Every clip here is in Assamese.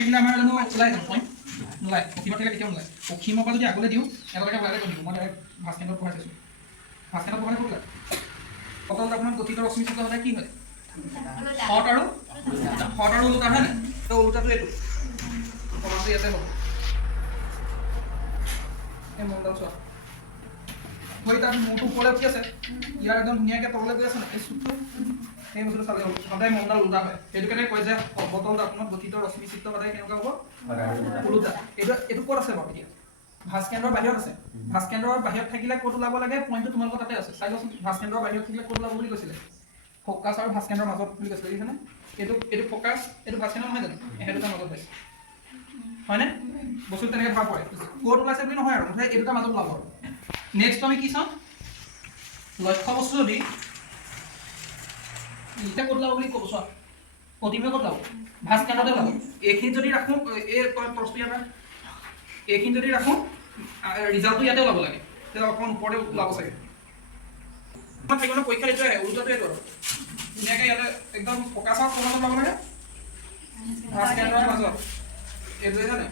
আমাৰ জানো ওলাই যাম পইণ্ট নোলায় অসীমত থাকে কেতিয়াও নোলায় অসীমৰ পৰা যদি আগলৈ দিওঁ এটালৈকে ওলাই কৰি দিওঁ মই ডাইৰেক্ট ভাজ কেন্দ্ৰত পঢ়াই থৈছোঁ ভাজ কেন্দ্ৰত পঢ়াই ক'ত অটল আপোনাৰ গঠিত ৰশ্মি চক্ৰ হ'লে কি হয় শৰ্ট আৰু ওলোটা হয় নাই তো ওলোটাটো এইটো প্ৰমাণটো ইয়াতে হ'ব এই মণ্ডল চোৱা হৈ তাত মূৰটো ওপৰলৈ উঠি আছে ইয়াৰ একদম ধুনীয়াকৈ তললৈ গৈ আছে নাই এই চুকটো সেই বস্তুটো চালে হ'ব সদায় মণ্ডল ওলোটা হয় সেইটো কাৰণে কয় যে বটল দাপনত গঠিত ৰশ্মি চিত্ৰ সদায় কেনেকুৱা হ'ব ওলোটা এইটো ক'ত আছে বাৰু এতিয়া ভাজ কেন্দ্ৰৰ বাহিৰত আছে ভাজ কেন্দ্ৰৰ বাহিৰত থাকিলে ক'ত ওলাব লাগে পইণ্টটো তোমালোকৰ তাতে আছে চাই লোৱাচোন ভাজ কেন্দ্ৰৰ বাহিৰত থাকিলে ক'ত ওলাব বুলি কৈছিলে ফ'কাছ আৰু ভাজ কেন্দ্ৰৰ মাজত বুলি কৈছিলে দেখিছেনে এইটো ফ'কাছ এইটো ভাজ কেন্দ্ৰ নহয় জানো সেই দুটাৰ মাজত পাইছে হয়নে বস্তুটো তেনেকৈ ভাগ পৰে ক'ত ওলাইছে বুলি নহয় আৰু মুঠতে এই দুটাৰ মাজত ওলাব আৰু নেক্সট আমি কি চাওঁ লক্ষ্য বস্তু যদি এতিয়া ক'ত ওলাব বুলি ক'ব চোৱা প্ৰতিমে ক'ত ওলাব ভাজ কেন্দ্ৰতে ওলাব এইখিনি যদি ৰাখোঁ এই প্ৰশ্ন ইয়াৰ এইখিনি যদি ৰাখোঁ ৰিজাল্টটো ইয়াতে ওলাব লাগে তেতিয়া অকণমান ওপৰতে ওলাব চাগে থাকিব ন পৰীক্ষা এইটোৱে ওলোটাটো এইটো আৰু ধুনীয়াকৈ ইয়াতে একদম ফ'কাছৰ কোণত ওলাব লাগে ভাজ কেন্দ্ৰৰ মাজত এইটোৱে জানে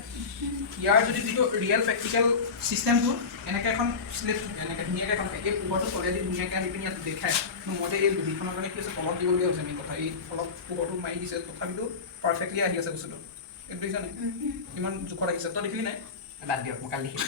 ইয়াৰ যদি যিটো ৰিয়েল প্ৰেক্টিকেল ছিষ্টেমটো এনেকৈ এখন শ্লেট থাকে এনেকৈ ধুনীয়াকৈ এখন থাকে এই পোহৰটো তলেদি ধুনীয়াকৈ আহি পিনি ইয়াত দেখায় মতে এই দুদিখনৰ কাৰণে কি হৈছে তলত দিবলগীয়া হৈছে আমি কথা এই অলপ পোহৰটো মাৰি দিছে তথাপিতো পাৰফেক্টলি আহি আছে বস্তুটো এইটো দেখিছা নাই ইমান জোখত আহিছে তই দেখিলি নাই বাদ দিয়ক মই কালি দেখিম